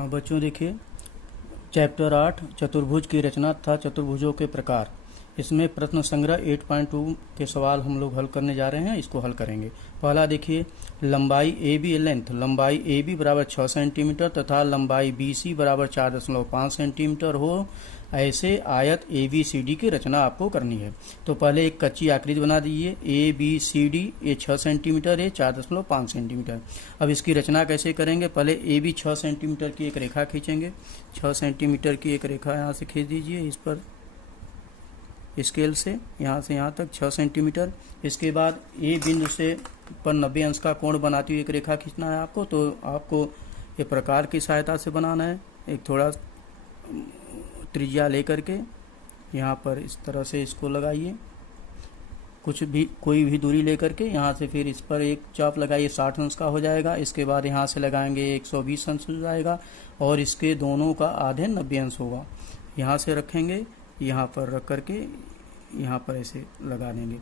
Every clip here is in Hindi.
हाँ बच्चों, देखिए चैप्टर 8 चतुर्भुज की रचना तथा चतुर्भुजों के प्रकार। इसमें प्रश्न संग्रह 8.2 के सवाल हम लोग हल करने जा रहे हैं। इसको हल करेंगे। पहला देखिए, लंबाई ए बी लंबाई ए बी बराबर 6 सेंटीमीटर तथा लंबाई बी सी बराबर 4.5 सेंटीमीटर हो, ऐसे आयत ए बी सी डी की रचना आपको करनी है। तो पहले एक कच्ची आकृति बना दीजिए। ए बी सी डी, ये 6 सेंटीमीटर, ये 4.5 सेंटीमीटर। अब इसकी रचना कैसे करेंगे? पहले ए बी 6 सेंटीमीटर की एक रेखा खींचेंगे। 6 सेंटीमीटर की एक रेखा यहाँ से खींच दीजिए, इस पर स्केल से यहाँ तक 6 सेंटीमीटर। इसके बाद ए बिंदु से पर 90 अंश का कोण बनाती हुई एक रेखा खींचना है आपको। तो आपको ये प्रकार की सहायता से बनाना है। एक थोड़ा त्रिज्या लेकर के यहाँ पर इस तरह से इसको लगाइए, कोई भी दूरी लेकर के यहाँ से फिर इस पर एक चाप लगाइए, 60 अंश का हो जाएगा। इसके बाद यहाँ से लगाएंगे 120 अंश हो जाएगा और इसके दोनों का आधे 90 अंश होगा। यहाँ से रखेंगे, यहाँ पर रख करके यहाँ पर ऐसे लगा देंगे।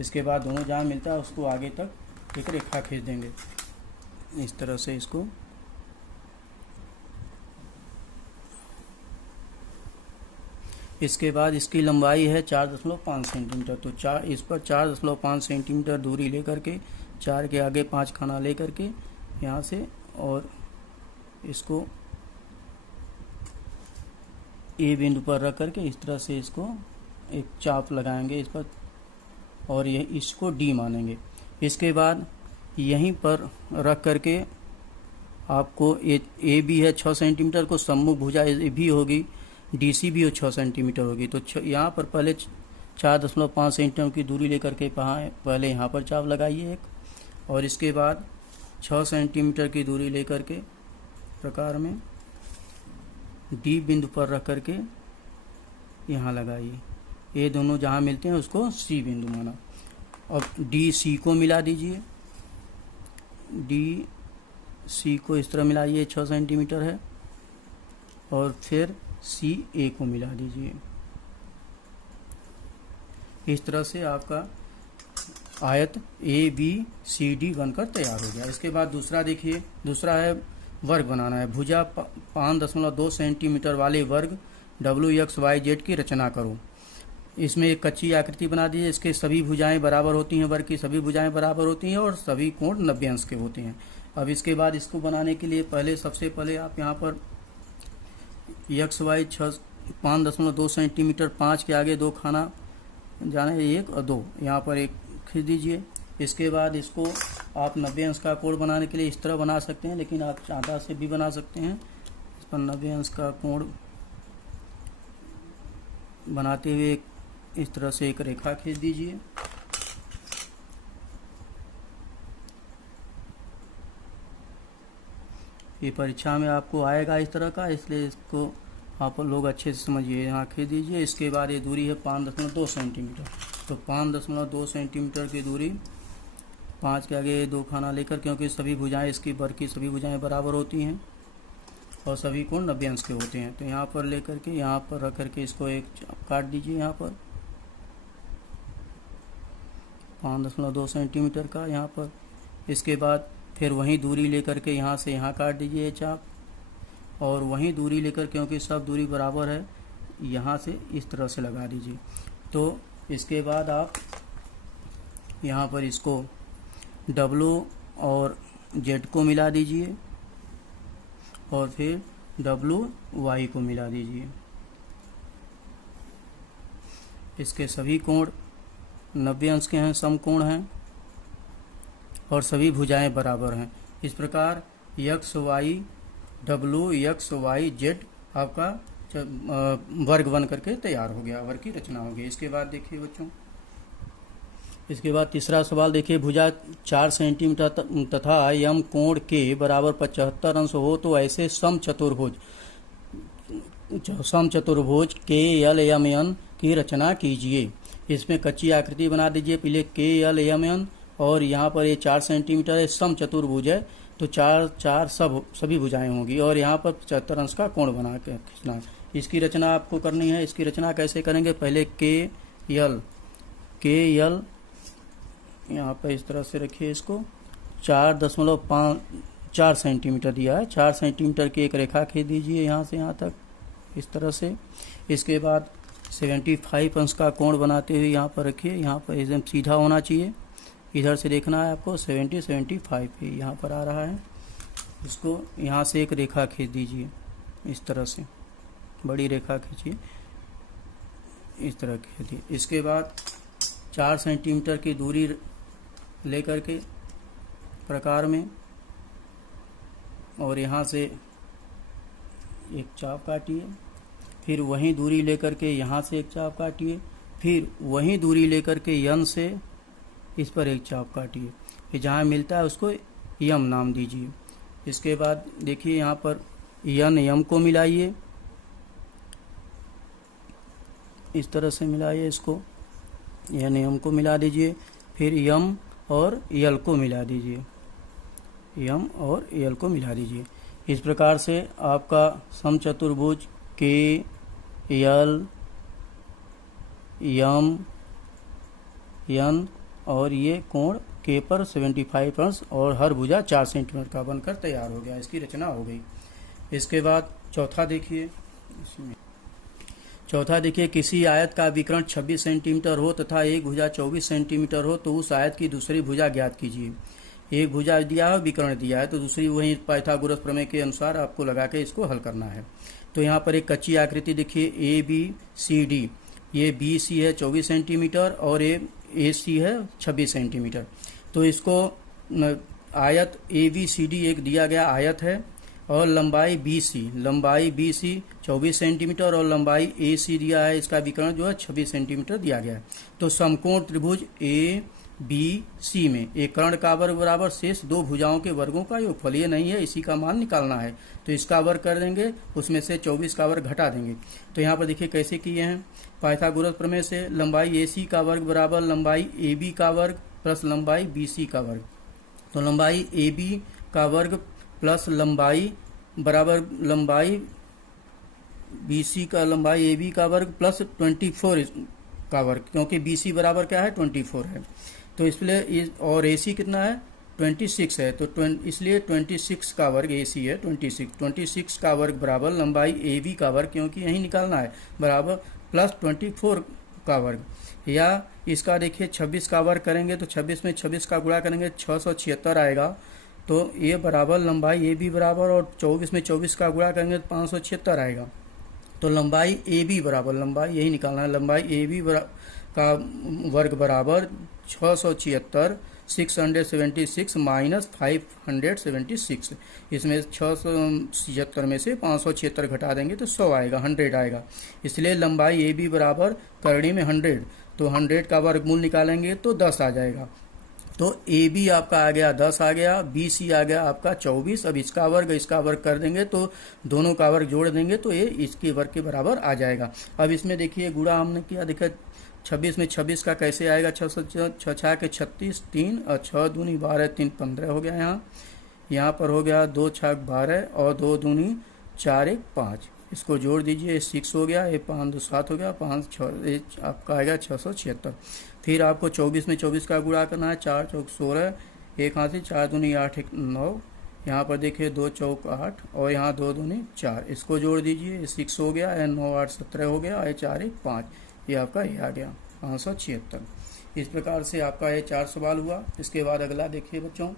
इसके बाद दोनों जहाँ मिलता है उसको आगे तक एक रेखा खींच देंगे, इस तरह से इसको। इसके बाद इसकी लंबाई है 4.5 सेंटीमीटर। तो इस पर 4.5 सेंटीमीटर दूरी लेकर के 4 के आगे 5 खाना लेकर के यहाँ से और इसको ए बिंदु पर रख करके इस तरह से इसको एक चाप लगाएंगे इस पर और ये इसको डी मानेंगे। इसके बाद यहीं पर रख करके आपको ए बी है 6 सेंटीमीटर को सम्मुख भुजा ए भी होगी, डी सी भी 6 सेंटीमीटर होगी। तो यहाँ पर पहले 4.5 सेंटीमीटर की दूरी लेकर के पहले यहाँ पर चाप लगाइए एक, और इसके बाद 6 सेंटीमीटर की दूरी लेकर के प्रकार में डी बिंदु पर रख करके यहाँ लगाइए। ये दोनों जहाँ मिलते हैं उसको सी बिंदु माना। अब डी सी को मिला दीजिए, डी सी को इस तरह मिलाइए, 6 सेंटीमीटर है, और फिर सी ए को मिला दीजिए। इस तरह से आपका आयत ए बी सी डी बनकर तैयार हो गया। इसके बाद दूसरा देखिए, दूसरा है वर्ग बनाना है। भुजा 5.2 सेंटीमीटर वाले वर्ग WXYZ की रचना करो। इसमें एक कच्ची आकृति बना दीजिए। इसके सभी भुजाएं बराबर होती हैं, वर्ग की सभी भुजाएं बराबर होती हैं और सभी कोण 90 अंश के होते हैं। अब इसके बाद इसको बनाने के लिए सबसे पहले आप यहाँ पर XY 5.2 सेंटीमीटर, 5 के आगे 2 खाना जाने, 1 और 2 यहाँ पर एक खींच दीजिए। इसके बाद इसको आप 90 अंश का कोण बनाने के लिए इस तरह बना सकते हैं, लेकिन आप आधा से भी बना सकते हैं। इस पर 90 अंश का कोण बनाते हुए इस तरह से एक रेखा खींच दीजिए। ये परीक्षा में आपको आएगा इस तरह का, इसलिए इसको आप लोग अच्छे से समझिए। यहाँ खींच दीजिए। इसके बाद ये दूरी है 5.2 सेंटीमीटर। तो 5.2 सेंटीमीटर की दूरी, 5 के आगे 2 खाना लेकर, क्योंकि सभी भुजाएं इसकी वर्ग की सभी भुजाएं बराबर होती हैं और सभी कोण 90 अंश के होते हैं। तो यहाँ पर लेकर के यहाँ पर रख करके इसको एक काट दीजिए, यहाँ पर 5.2 सेंटीमीटर का यहाँ पर। इसके बाद फिर वही दूरी लेकर के यहाँ से यहाँ काट दीजिए चाप, और वही दूरी लेकर, क्योंकि सब दूरी बराबर है, यहाँ से इस तरह से लगा दीजिए। तो इसके बाद आप यहाँ पर इसको W और Z को मिला दीजिए और फिर WY को मिला दीजिए। इसके सभी कोण 90 अंश के हैं, समकोण हैं और सभी भुजाएं बराबर हैं। इस प्रकार XY WXYZ आपका वर्ग बन करके तैयार हो गया, वर्ग की रचना हो गई। इसके बाद देखिए बच्चों, इसके बाद तीसरा सवाल देखिए, भुजा 4 सेंटीमीटर तथा यम कोण के बराबर 75 अंश हो, तो ऐसे समचतुर्भुज KLMN की रचना कीजिए। इसमें कच्ची आकृति बना दीजिए पहले KLMN, और यहाँ पर ये 4 सेंटीमीटर है, समचतुर्भुज है, तो 4 सभी भुजाएं होंगी और यहाँ पर 75 अंश का कोण बना के खींचना। इसकी रचना आपको करनी है। इसकी रचना कैसे करेंगे? पहले KL यहाँ पर इस तरह से रखिए, इसको 4.5 4 सेंटीमीटर दिया है। 4 सेंटीमीटर की एक रेखा खींच दीजिए यहाँ से यहाँ तक इस तरह से। इसके बाद 75 अंश का कोण बनाते हुए यहाँ पर रखिए, यहाँ पर एकदम सीधा होना चाहिए, इधर से देखना है आपको। 75 यहाँ पर आ रहा है। इसको यहाँ से एक रेखा खींच दीजिए इस तरह से, बड़ी रेखा खींचिए इस तरह खींचिए। इसके बाद 4 सेंटीमीटर की दूरी लेकर के प्रकार में, और यहाँ से एक चाप काटिए, फिर वही दूरी लेकर के यहाँ से एक चाप काटिए, फिर वही दूरी लेकर के यन से इस पर एक चाप काटिए, फिर जहाँ मिलता है उसको यम नाम दीजिए। इसके बाद देखिए यहाँ पर यन यम को मिलाइए, इस तरह से मिलाइए इसको, यन यम को मिला दीजिए, फिर यम और यल को मिला दीजिए, यम और यल को मिला दीजिए। इस प्रकार से आपका समचतुर्भुज के यल यम यन और ये कोण के पर 75 अंश और हर भुजा 4 सेंटीमीटर का बनकर तैयार हो गया। इसकी रचना हो गई। इसके बाद चौथा देखिए, किसी आयत का विकर्ण 26 सेंटीमीटर हो तथा एक भुजा 24 सेंटीमीटर हो तो उस आयत की दूसरी भुजा ज्ञात कीजिए। एक भुजा दिया है, विकर्ण दिया है, तो दूसरी वही पाइथागोरस प्रमेय के अनुसार आपको लगा के इसको हल करना है। तो यहाँ पर एक कच्ची आकृति देखिए, ए बी सी डी, ये बी सी है 24 सेंटीमीटर और ए सी है 26 सेंटीमीटर। तो इसको आयत ए बी सी डी एक दिया गया आयत है और लंबाई बी सी 24 सेंटीमीटर और लंबाई ए सी दिया है, इसका विकर्ण जो है 26 सेंटीमीटर दिया गया है। तो समकोण त्रिभुज ए बी सी में एक कर्ण का वर्ग बराबर शेष दो भुजाओं के वर्गों का योगफल, ये नहीं है, इसी का मान निकालना है। तो इसका वर्ग कर देंगे, उसमें से 24 का वर्ग घटा देंगे। तो यहाँ पर देखिए कैसे किए हैं, पाइथागोरस प्रमेय से लंबाई ए सी का वर्ग बराबर लंबाई ए बी का वर्ग प्लस लंबाई बी सी का वर्ग। तो लंबाई ए बी का वर्ग प्लस लंबाई बराबर लंबाई बी सी का लंबाई ए बी का वर्ग प्लस 24 का वर्ग, क्योंकि बी सी बराबर क्या है 24 है। तो इसलिए और ए सी कितना है 26 है, तो इसलिए 26 का वर्ग ए सी है 26 का वर्ग बराबर लंबाई ए बी का वर्ग, क्योंकि यही निकालना है, बराबर प्लस 24 का वर्ग। या इसका देखिए 26 का वर्ग करेंगे तो 26 में 26 का गुणा करेंगे 676 आएगा। तो ये बराबर लंबाई ए बी बराबर, और 24 में 24 का गुणा करेंगे तो 576 आएगा। तो लंबाई ए बी बराबर, लंबाई यही निकालना है, लंबाई ए बी का वर्ग बराबर 676 676 माइनस 576। इसमें 676 में से 576 घटा देंगे तो 100 आएगा, 100 आएगा। इसलिए लंबाई ए बी बराबर करणी में 100, तो 100 का वर्गमूल निकालेंगे तो 10 आ जाएगा। तो ए बी आपका आ गया 10 आ गया, बी सी आ गया आपका 24। अब इसका वर्ग कर देंगे तो दोनों का वर्ग जोड़ देंगे तो ये इसके वर्ग के बराबर आ जाएगा। अब इसमें देखिए गुणा हमने किया, देखिए 26 में 26 का कैसे आएगा, 6 के 36, 3 और 6 दूनी 12, 3 15 हो गया। यहाँ पर हो गया 2 6 12 और 2 दूनी 4 1 5, इसको जोड़ दीजिए 6 हो गया, ये 5 2 7 हो गया, 5 6 आपका आएगा 676। फिर आपको 24 में 24 का गुणा करना है, 4 चौक 16, एक हाथ से 4 दूनी 8 1 9, यहाँ पर देखिए 2 चौक 8 और यहाँ 2 दूनी 4, इसको जोड़ दीजिए 6 हो गया, 9 8 17 हो गया, 4 1 5, ये आपका ये आ गया 576। इस प्रकार से आपका ये 4 सवाल हुआ। इसके बाद अगला देखिए बच्चों,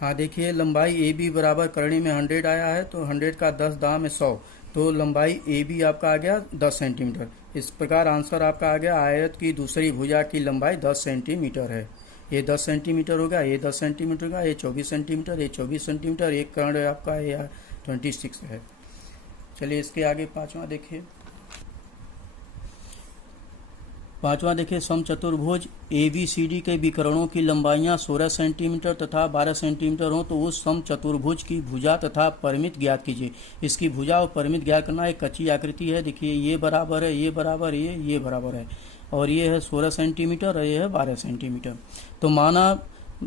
हाँ देखिए लंबाई ए बी बराबर करणी में 100 आया है, तो 100 का 10 दाम में 100, तो लंबाई ए बी आपका आ गया 10 सेंटीमीटर। इस प्रकार आंसर आपका आ गया, आयत की दूसरी भुजा की लंबाई 10 सेंटीमीटर है। ये 10 सेंटीमीटर होगा, ये 10 सेंटीमीटर होगा, ये 24 सेंटीमीटर, ये 24 सेंटीमीटर, एक कर्ण आपका ये 26 है। चलिए इसके आगे पांचवा देखिए, समचतुर्भुज ए बी सी डी के विकर्णों की लंबाइयां 16 सेंटीमीटर तथा 12 सेंटीमीटर हो तो उस समचतुर्भुज की भुजा तथा परिमित ज्ञात कीजिए। इसकी भुजा और परिमित ज्ञात करना एक कच्ची आकृति है। देखिए ये बराबर है, ये बराबर, ये बराबर है, और ये है 16 सेंटीमीटर और ये है 12 सेंटीमीटर। तो माना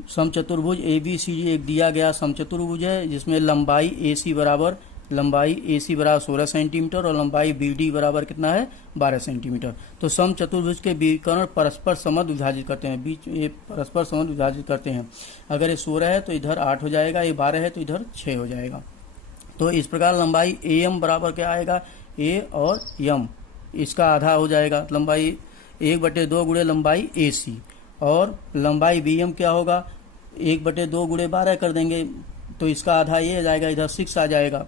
समचतुर्भुज ए बी सी डी एक दिया गया समचतुर्भुज है जिसमें लंबाई ए सी बराबर लंबाई AC बराबर 16 सेंटीमीटर और लंबाई BD बराबर कितना है 12 सेंटीमीटर। तो सम चतुर्भुज के विकर्ण परस्पर समद विभाजित करते हैं, बीच ये परस्पर समद विभाजित करते हैं। अगर ये 16 है तो इधर 8 हो जाएगा, ये 12 है तो इधर 6 हो जाएगा। तो इस प्रकार लंबाई AM बराबर क्या आएगा, A और M इसका आधा हो जाएगा, लंबाई 1/2 गुणे लंबाई AC, और लंबाई BM क्या होगा 1/2 गुणे 12 कर देंगे तो इसका आधा ये आ जाएगा, इधर 6 आ जाएगा।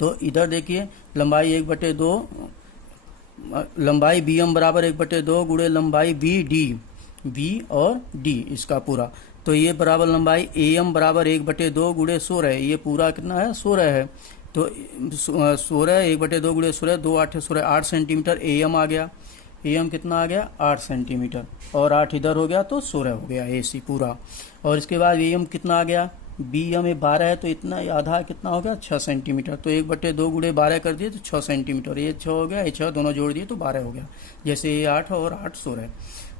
तो इधर देखिए लंबाई 1/2, लंबाई BM बराबर 1/2 गुणे लंबाई BD, B और D इसका पूरा। तो ये बराबर लंबाई AM बराबर 1/2 गुणे 16, ये पूरा कितना है 16 है। तो 16 1/2 गुणे 16, 2 8 16, 8 सेंटीमीटर AM आ गया। AM कितना आ गया 8 सेंटीमीटर, और 8 इधर हो गया तो 16 हो गया AC पूरा। और इसके बाद AM कितना आ गया, BM में 12 है तो इतना आधा कितना हो गया 6 सेंटीमीटर। तो 1/2 गुणे 12 कर दिए तो 6 सेंटीमीटर, ये 6 हो गया, ये 6 दोनों जोड़ दिए तो 12 हो गया। जैसे ये 8 और 8 16।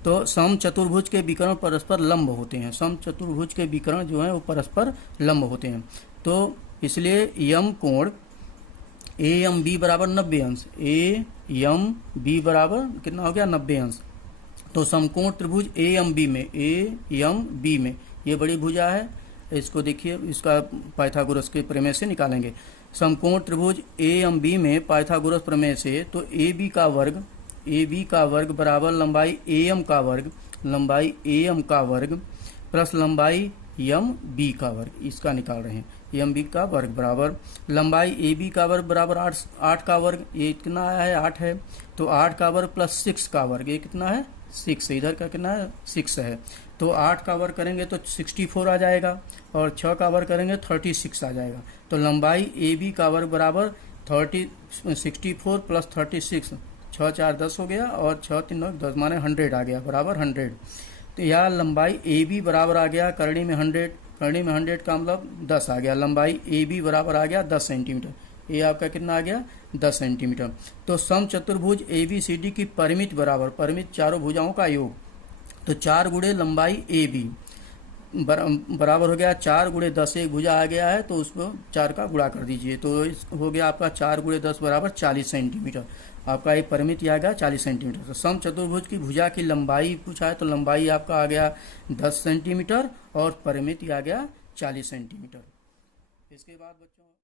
तो सम चतुर्भुज के विकर्ण परस्पर लंब होते हैं, सम चतुर्भुज के विकर्ण जो है वो परस्पर लंब होते हैं। तो इसलिए यम कोण AMB बराबर 90 अंश, AMB बराबर कितना हो गया 90 अंश। तो समकोण त्रिभुज AMB में ये बड़ी भुजा है, इसको देखिए, इसका पाइथागोरस के प्रमेय से निकालेंगे। समकोण त्रिभुज AMB में पाइथागोरस प्रमेय से तो AB का वर्ग बराबर लंबाई AM का वर्ग प्लस लंबाई MB का वर्ग, इसका निकाल रहे हैं। MB का वर्ग बराबर लंबाई AB का वर्ग बराबर 8 का वर्ग, ये कितना आया है 8 है, तो 8 का वर्ग प्लस 6 का वर्ग, ये कितना है 6, इधर का कितना है 6 है। तो 8 का वर्ग करेंगे तो 64 आ जाएगा, और 6 का वर्ग करेंगे 36 आ जाएगा। तो लंबाई AB का वर्ग बराबर 64 प्लस 36, 6 4 10 हो गया, और 6 3 9 10 माने 100 आ गया, बराबर 100। तो यहाँ लंबाई AB बराबर आ गया करणी में 100 का मतलब 10 आ गया, लंबाई AB बराबर आ गया 10 सेंटीमीटर, ये आपका कितना आ गया 10 सेंटीमीटर। तो सम चतुर्भुज ABCD की परिमित बराबर, परिमित चारों भुजाओं का योग, तो 4 गुणे लंबाई AB बराबर हो गया 4 गुणे 10, एक भुजा आ गया है तो उसको 4 का गुणा कर दीजिए, तो हो गया आपका 4 गुणे 10 बराबर 40 सेंटीमीटर, आपका एक परिमित आ गया 40 सेंटीमीटर। तो सम चतुर्भुज की भुजा की लंबाई पूछा है तो लंबाई आपका आ गया 10 सेंटीमीटर और परिमित आ गया 40 सेंटीमीटर। इसके बाद बच्चों